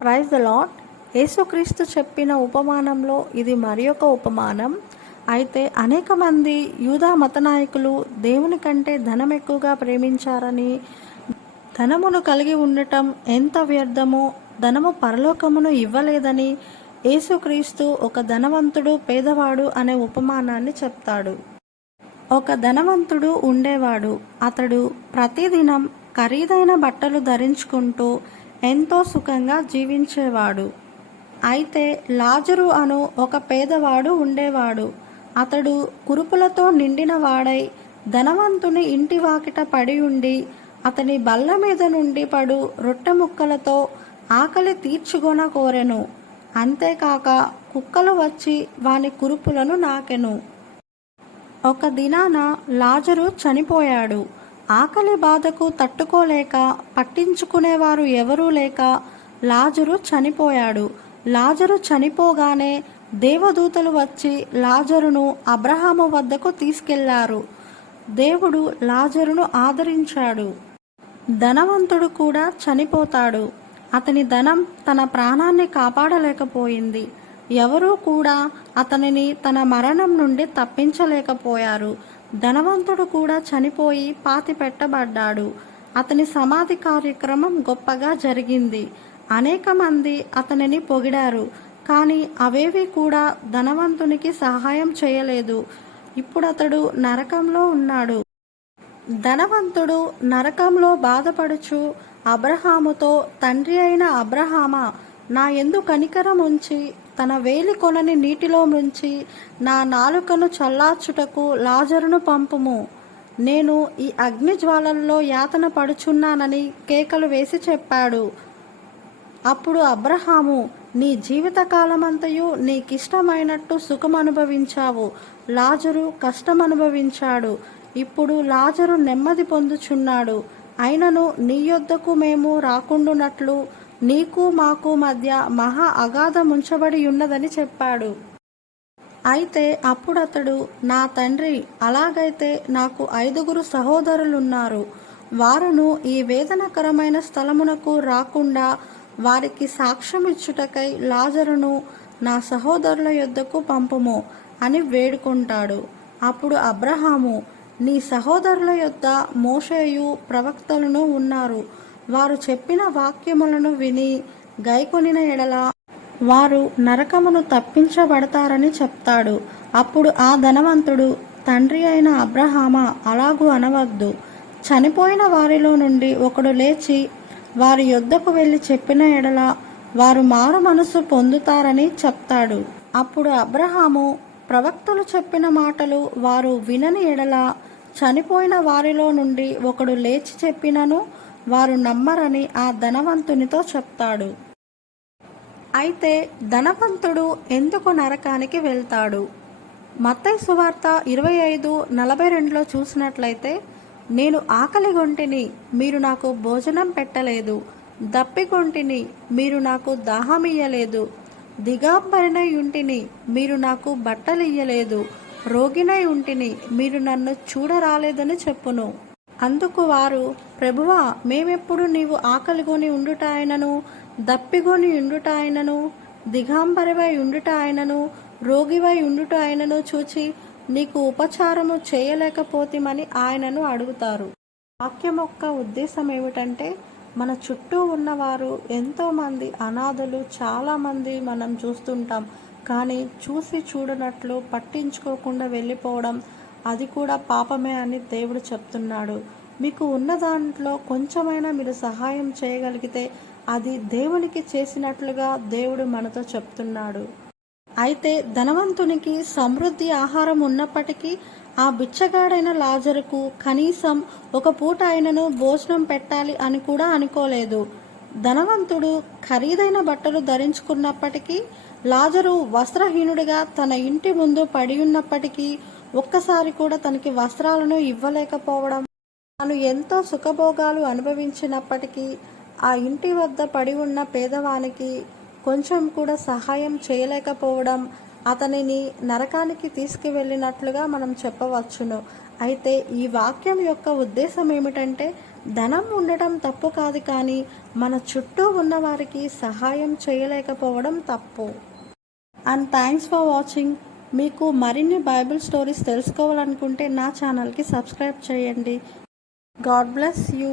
Praise the lord. యేసుక్రీస్తు చెప్పిన ఉపమానంలో ఇది మరి ఒక ఉపమానం. అయితే అనేక మంది యూదా మత నాయకులు దేవుని కంటే ధనం ఎక్కువగా ప్రేమించారని, ధనమును కలిగి ఉండటం ఎంత వ్యర్థమో, ధనము పరలోకమును ఇవ్వలేదని యేసుక్రీస్తు ఒక ధనవంతుడు పేదవాడు అనే ఉపమానాన్ని చెప్తాడు. ఒక ధనవంతుడు ఉండేవాడు. అతడు ప్రతిదినం ఖరీదైన బట్టలు ధరించుకుంటూ ఎంతో సుఖంగా జీవించేవాడు. అయితే లాజరు అను ఒక పేదవాడు ఉండేవాడు. అతడు కురుపులతో నిండిన వాడై ధనవంతుని ఇంటి వాకిట పడి ఉండి అతని బల్ల మీద నుండి పడు రొట్టె ముక్కలతో ఆకలి తీర్చుకొన కోరెను. అంతేకాక కుక్కలు వచ్చి వాని కురుపులను నాకెను. ఒక దినాన లాజరు చనిపోయాడు. ఆకలి బాధకు తట్టుకోలేక పట్టించుకునేవారు ఎవరూ లేక లాజరు చనిపోయాడు. లాజరు చనిపోగానే దేవదూతలు వచ్చి లాజరును అబ్రహాము వద్దకు తీసుకెళ్లారు. దేవుడు లాజరును ఆదరించాడు. ధనవంతుడు కూడా చనిపోతాడు. అతని ధనం తన ప్రాణాన్ని కాపాడలేకపోయింది. ఎవరూ కూడా అతనిని తన మరణం నుండి తప్పించలేకపోయారు. ధనవంతుడు కూడా చనిపోయి పాతిపెట్టబడ్డాడు. అతని సమాధి కార్యక్రమం గొప్పగా జరిగింది. అనేక మంది అతనిని పొగిడారు. కానీ అవేవి కూడా ధనవంతునికి సహాయం చేయలేదు. ఇప్పుడు అతడు నరకంలో ఉన్నాడు. ధనవంతుడు నరకంలో బాధపడుచు అబ్రహాముతో, తండ్రి అయిన అబ్రహామా, నా యందు కనికరం ఉంచి తన వేలి కొనని నీటిలో ముంచి నా నాలుకను చల్లార్చుటకు లాజరును పంపుము. నేను ఈ అగ్ని జ్వాలల్లో యాతన పడుచున్నానని కేకలు వేసి చెప్పాడు. అప్పుడు అబ్రహాము, నీ జీవితకాలమంతయు నీకిష్టమైనట్టు సుఖమనుభవించావు, లాజరు కష్టమనుభవించాడు. ఇప్పుడు లాజరు నెమ్మది పొందుచున్నాడు. అయినను నీ యొద్దకు మేము రాకుండునట్లు నీకు మాకు మధ్య మహా అగాధం ఉంచబడి ఉన్నదని చెప్పాడు. అయితే అప్పుడతడు, నా తండ్రి, అలాగైతే నాకు 5 సహోదరులున్నారు. వారును ఈ వేదనకరమైన స్థలమునకు రాకుండా వారికి సాక్ష్యమిచ్చుటకై లాజరును నా సహోదరుల యొద్దకు పంపుము అని వేడుకుంటాడు. అప్పుడు అబ్రహాము, నీ సహోదరుల యొద్ద మోషేయు ప్రవక్తలను ఉన్నారు. వారు చెప్పిన వాక్యములను విని గైకొనిన ఎడల వారు నరకమును తప్పించబడతారని చెప్తాడు. అప్పుడు ఆ ధనవంతుడు, తండ్రి అయిన అబ్రహామా, అలాగూ అనవద్దు. చనిపోయిన వారిలో నుండి ఒకడు లేచి వారి యొద్దకు వెళ్ళి చెప్పిన ఎడల వారు మారు మనసు పొందుతారని చెప్తాడు. అప్పుడు అబ్రహాము, ప్రవక్తలు చెప్పిన మాటలు వారు వినని ఎడల చనిపోయిన వారిలో నుండి ఒకడు లేచి చెప్పినను వారు నమ్మరని ఆ ధనవంతునితో చెప్తాడు. అయితే ధనవంతుడు ఎందుకు నరకానికి వెళ్తాడు? మత్తయి సువార్త 25:42 చూసినట్లయితే, నేను ఆకలిగొంటిని, మీరు నాకు భోజనం పెట్టలేదు, దప్పిగొంటిని, మీరు నాకు దాహమియ్యలేదు, దిగంబరినై ఉంటిని, మీరు నాకు బట్టలియ్యలేదు, రోగినై ఉంటిని, మీరు నన్ను చూడరాలేదని చెప్పును. అందుకు వారు, ప్రభువా, మేమెప్పుడు నీవు ఆకలిగొని ఉండుట ఆయనను, దప్పిగొని ఉండుట ఆయనను, దిగంబరివై ఉండుట ఆయనను, రోగివై ఉండుట ఆయనను చూచి నీకు ఉపచారము చేయలేకపోతిమని ఆయనను అడుగుతారు. వాక్యం యొక్క ఉద్దేశం ఏమిటంటే, మన చుట్టూ ఉన్నవారు ఎంతోమంది అనాథులు చాలామంది మనం చూస్తుంటాం. కానీ చూసి చూడనట్లు పట్టించుకోకుండా వెళ్ళిపోవడం, అది కూడా పాపమే అని దేవుడు చెప్తున్నాడు. మీకు ఉన్న దాంట్లో కొంచెమైనా మీరు సహాయం చేయగలిగితే అది దేవునికి చేసినట్లుగా దేవుడు మనతో చెప్తున్నాడు. అయితే ధనవంతునికి సమృద్ధి ఆహారం ఉన్నప్పటికీ ఆ బిచ్చగాడైన లాజరుకు కనీసం ఒక పూట అయినను భోజనం పెట్టాలి అని కూడా అనుకోలేదు. ధనవంతుడు ఖరీదైన బట్టలు ధరించుకున్నప్పటికీ, లాజరు వస్త్రహీనుడిగా తన ఇంటి ముందు పడి ఉన్నప్పటికీ ఒక్కసారి కూడా తనకి వస్త్రాలను ఇవ్వలేకపోవడం, తాను ఎంతో సుఖభోగాలు అనుభవించినప్పటికీ ఆ ఇంటి వద్ద పడి ఉన్న పేదవానికి కొంచెం కూడా సహాయం చేయలేకపోవడం అతనిని నరకానికి తీసుకువెళ్ళినట్లుగా మనం చెప్పవచ్చును. అయితే ఈ వాక్యం యొక్క ఉద్దేశం ఏమిటంటే ధనం ఉండటం తప్పు కాదు, కానీ మన చుట్టూ ఉన్నవారికి సహాయం చేయలేకపోవడం తప్పు. And thanks for watching. మీకు మరిన్ని బైబిల్ స్టోరీస్ తెలుసుకోవాలనుకుంటే నా ఛానల్కి సబ్స్క్రైబ్ చేయండి. God bless you.